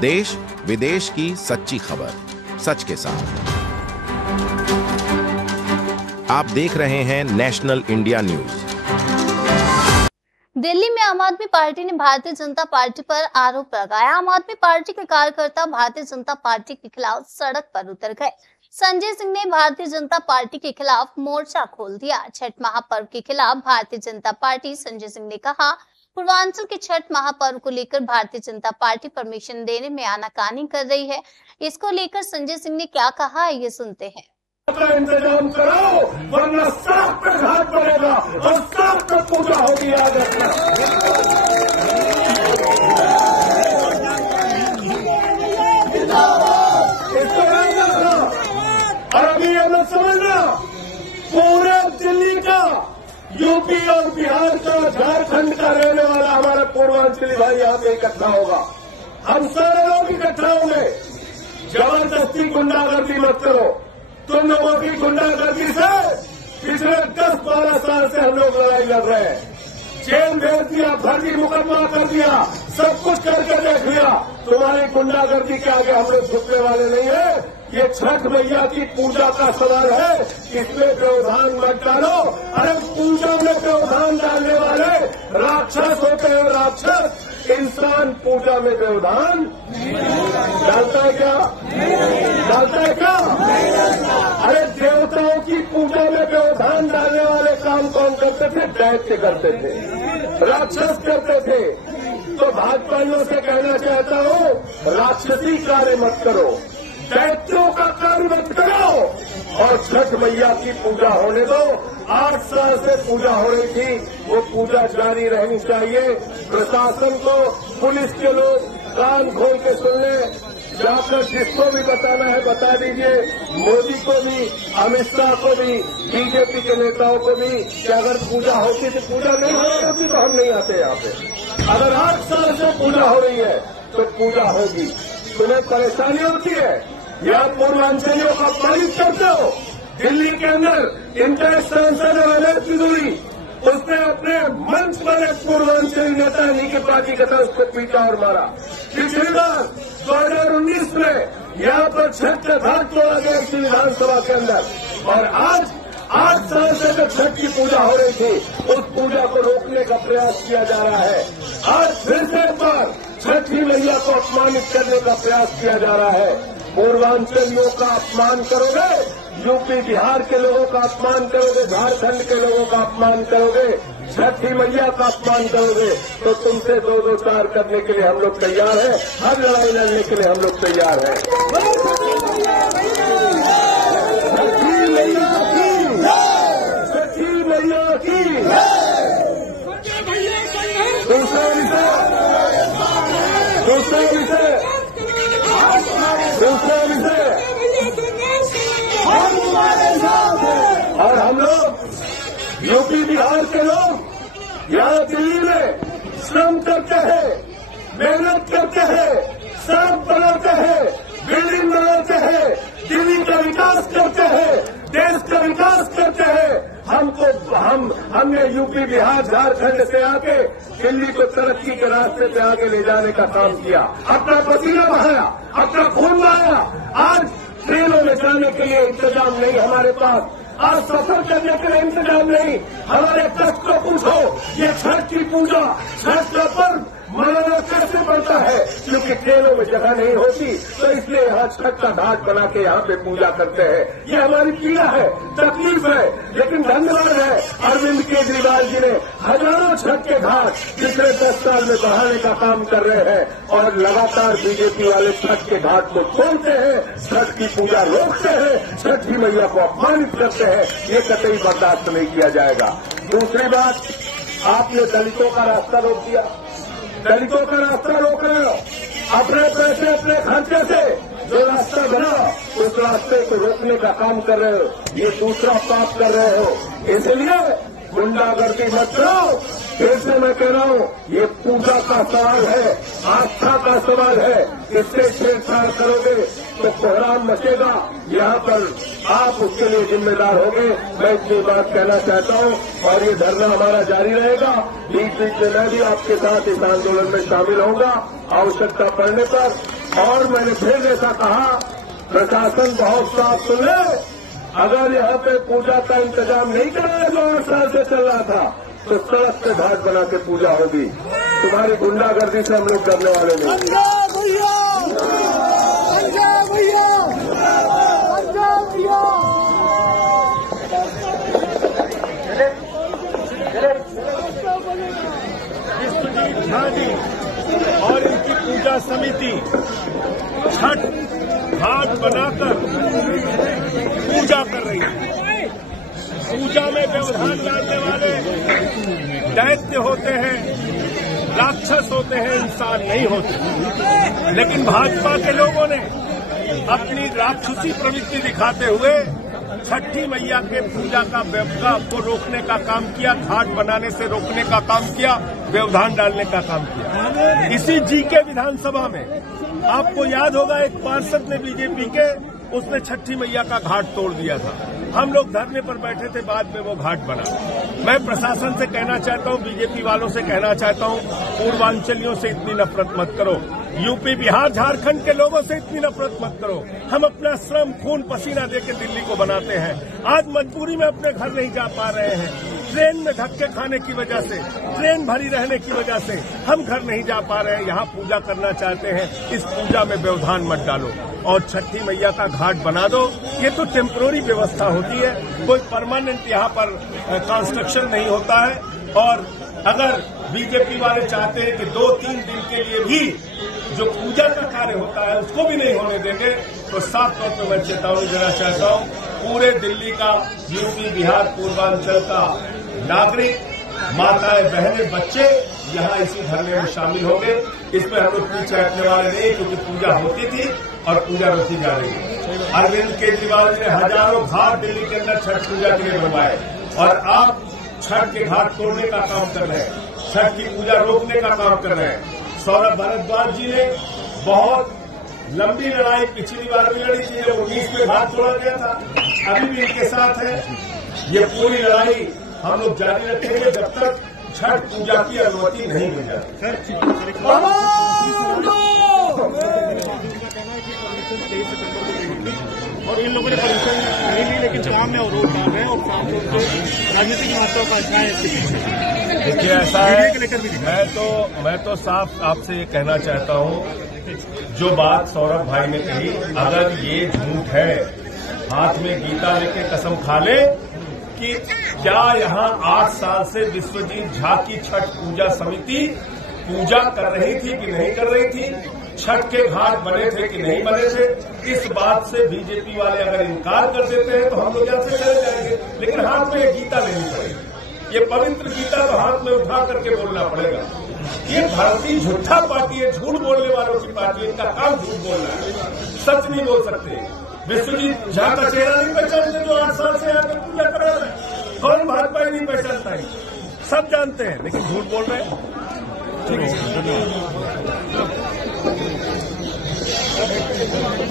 देश विदेश की सच्ची खबर सच के साथ। आप देख रहे हैं नेशनल इंडिया न्यूज। दिल्ली में आम आदमी पार्टी ने भारतीय जनता पार्टी पर आरोप लगाया। आम आदमी पार्टी के कार्यकर्ता भारतीय जनता पार्टी के खिलाफ सड़क पर उतर गए। संजय सिंह ने भारतीय जनता पार्टी के खिलाफ मोर्चा खोल दिया। छठ महापर्व के खिलाफ भारतीय जनता पार्टी। संजय सिंह ने कहा, पूर्वांचल के छठ महापर्व को लेकर भारतीय जनता पार्टी परमिशन देने में आनाकानी कर रही है। इसको लेकर संजय सिंह ने क्या कहा, ये सुनते हैं। इंतजाम कराओ वरना सड़क पे घाट पड़ेगा और सड़क पे पूजा होगी। याद रखना। इसको याद रखना। और अभी ये मत समझना, पूरे दिल्ली का, यूपी और बिहार का, झारखंड का रहने वाला हमारा पूर्वांचली भाई यहाँ पे इकट्ठा होगा। हम सारे लोग इकट्ठा होंगे। जबरदस्ती गुंडागर्दी मत करो। तुम लोगों की गुंडागर्दी से पिछले 10-12 साल से हम लोग लड़ाई लड़ रहे हैं। जेल भेज दिया, फर्जी मुकदमा कर दिया, सब कुछ करके देख लिया। तुम्हारी गुंडागर्दी के आगे हम लोग झुकने वाले नहीं है। ये छठ मैया की पूजा का सवाल है, इसमें व्यवधान मत डालो। अरे पूजा में व्यवधान डालने वाले राक्षस होते हैं। राक्षस इंसान पूजा में व्यवधान डालता है क्या? डालता है क्या? अरे देवताओं की पूजा में व्यवधान डालने वाले काम कौन करते थे? दैत्य करते थे, राक्षस करते थे। तो भाजपाइयों से कहना चाहता हूं, राक्षसी कार्य मत करो, दैत्यों का कार्य मत करो और छठ मैया की पूजा होने दो। 8 साल से पूजा हो रही थी, वो पूजा जारी रहनी चाहिए। प्रशासन को, पुलिस के लोग कान खोल के सुन ले। जाकर जिसको भी बताना है बता दीजिए, मोदी को भी, अमित शाह को भी, बीजेपी के नेताओं को भी, कि अगर पूजा होती तो पूजा नहीं होती तो हम नहीं आते यहाँ पे। अगर 8 साल से पूजा हो रही है तो पूजा होगी। तुम्हें परेशानी होती है या पूर्वांचलियों का अपमानित करते हो? दिल्ली के अंदर इंटरनेशनल सांसद रमेश बिदुरी, उसने अपने मंच पर एक पूर्वांचली नेता नीके पार्टी का था, उसको पीटा और मारा। पिछली बार 2019 में यहाँ पर छठ का घाट तोड़ा गया इस विधानसभा के अंदर। और आज 8 साल से जो छठ की पूजा हो रही थी, उस पूजा को रोकने का प्रयास किया जा रहा है। आज फिर से एक बार छठी मैया को अपमानित करने का प्रयास किया जा रहा है। पूर्वांचलियों का अपमान करोगे, यूपी बिहार के लोगों का अपमान करोगे, झारखंड के लोगों का अपमान करोगे, छठी मैया का अपमान करोगे, तो तुमसे 2-2 चार करने के लिए हम लोग तैयार हैं। हर लड़ाई लड़ने के लिए हम लोग तैयार हैं। छठी मैया की, छठी मैया की। दूसरा विषय और हम लोग यूपी बिहार के लोग यहाँ दिल्ली में श्रम करते हैं, मेहनत करते हैं, सड़क बनाते हैं, बिल्डिंग बनाते हैं, दिल्ली का विकास करते हैं, देश का विकास करते हैं। हमने यूपी बिहार झारखंड से आके दिल्ली को तरक्की के रास्ते पे आगे ले जाने का काम किया। अपना पसीना बहाया, अपना खून बहाया। आज ट्रेनों में जाने के लिए इंतजाम नहीं हमारे पास, आज सफर करने के लिए इंतजाम नहीं। हमारे कष्ट को पूछो। ये छठ की पूजा, छठ का पर्व मनाना कैसे पड़ता है? क्योंकि ट्रेनों में जगह नहीं होती, तो इसलिए यहाँ छठ का घाट बना के यहाँ पे पूजा करते हैं। ये हमारी पीड़ा है, तकलीफ है। लेकिन धन्यवाद है अरविंद केजरीवाल जी ने हजारों छठ के घाट पिछले 10 साल में बढ़ाने का काम कर रहे हैं और लगातार बीजेपी वाले छठ के घाट को खोलते हैं, छठ की पूजा रोकते हैं, छठी मैया को अपमानित करते हैं। ये कतई बर्दाश्त नहीं किया जाएगा। दूसरी बात, आपने दलितों का रास्ता रोक दिया। दलितों का रास्ता रोक रहे हो, अपने पैसे, अपने खर्चे से जो रास्ता बना उस रास्ते को रोकने का काम कर रहे हो। ये दूसरा पाप कर रहे हो। इसलिए गुंडागर्दी मत करो। फिर से मैं कह रहा हूँ, ये पूजा का सवाल है, आस्था का सवाल है। इससे छेड़छाड़ करोगे तो कोहराम मचेगा। यहाँ पर आप उसके लिए जिम्मेदार होंगे। मैं इतनी बात कहना चाहता हूँ और ये धरना हमारा जारी रहेगा। बीच बीच में मैं भी आपके साथ इस आंदोलन में शामिल होऊंगा। आवश्यकता पड़ने पर और मैंने फिर ऐसा कहा, प्रशासन बहुत साफ सुन ले, अगर यहाँ पे पूजा का इंतजाम नहीं कराया जो 8 साल से चल रहा था, तो सड़क पे घाट बना के पूजा होगी। तुम्हारी गुंडागर्दी से हम लोग डरने वाले नहीं। और इनकी पूजा समिति छठ घाट बनाकर पूजा कर रही है। पूजा में व्यवधान डालने वाले दैत्य होते हैं, राक्षस होते हैं, इंसान नहीं होते। लेकिन भाजपा के लोगों ने अपनी राक्षसी प्रवृत्ति दिखाते हुए छठी मैया के पूजा का को रोकने का काम किया, घाट बनाने से रोकने का काम किया, व्यवधान डालने का काम किया। इसी जीके विधानसभा में आपको याद होगा, एक पार्षद ने बीजेपी के, उसने छठी मैया का घाट तोड़ दिया था। हम लोग धरने पर बैठे थे, बाद में वो घाट बना। मैं प्रशासन से कहना चाहता हूं, बीजेपी वालों से कहना चाहता हूं, पूर्वांचलियों से इतनी नफरत मत करो, यूपी, बिहार, झारखंड के लोगों से इतनी नफरत मत करो। हम अपना श्रम, खून, पसीना देकर दिल्ली को बनाते हैं। आज मजबूरी में अपने घर नहीं जा पा रहे हैं, ट्रेन में धक्के खाने की वजह से, ट्रेन भरी रहने की वजह से हम घर नहीं जा पा रहे हैं। यहाँ पूजा करना चाहते हैं, इस पूजा में व्यवधान मत डालो और छठी मैया का घाट बना दो। ये तो टेम्पोररी व्यवस्था होती है, कोई परमानेंट यहाँ पर कंस्ट्रक्शन नहीं होता है। और अगर बीजेपी वाले चाहते हैं कि 2-3 दिन के लिए भी जो पूजा का कार्य होता है उसको भी नहीं होने देंगे, तो साफ तौर पर मैं चेतावनी देना चाहता हूं, पूरे दिल्ली का, यूपी, बिहार, पूर्वांचल का नागरिक, माताएं, बहनें, बच्चे यहाँ इसी धरने में शामिल होंगे। इसमें हम लोग पीछे हटने वाले नहीं, क्योंकि पूजा होती थी और पूजा रोकी जा रही है। अरविंद केजरीवाल ने हजारों घाट दिल्ली के अंदर छठ पूजा के लिए बनवाए और आप छठ के घाट तोड़ने का काम कर रहे हैं, छठ की पूजा रोकने का काम कर रहे हैं। सौरभ भारद्वाज जी ने बहुत लंबी लड़ाई पिछली बार भी लड़ी थी, जब 19 में घाट तोड़ा गया था, अभी भी इनके साथ है। ये पूरी लड़ाई हम लोग जारी रखेंगे जब तक छठ पूजा की अनुमति नहीं मिल जाती। और इन लोगों ने परमिशन नहीं ली, लेकिन काम में अवरोध डाल रहे हैं और काम जो राजनीतिक महत्व का अच्छा है। देखिए, ऐसा है, मैं तो साफ आपसे ये कहना चाहता हूँ, जो बात सौरभ भाई ने कही, अगर ये झूठ है, हाथ में गीता लेके कसम खा ले कि क्या यहाँ 8 साल से विश्वजीत झा की छठ पूजा समिति पूजा कर रही थी कि नहीं कर रही थी, छठ के घाट बने थे कि नहीं बने थे, इस बात से बीजेपी वाले अगर इनकार कर देते हैं तो हम लोग यहाँ से चले जाएंगे। लेकिन हाथ में ये गीता लेनी पड़ेगी, ये पवित्र गीता को हाथ में उठा करके बोलना पड़ेगा। ये भारतीय झूठा पार्टी है, झूठ बोलने वालों की पार्टी है, इनका काम झूठ बोलना है, सच नहीं बोल सकते। विश्वजीत झा का चेहरा नहीं पहचानते जो 8 साल से यहाँ पर पूजा कर रहे हैं, कौन भाजपा नहीं पहचानता है, सब जानते हैं, लेकिन झूठ बोल रहे हैं। ठीक है।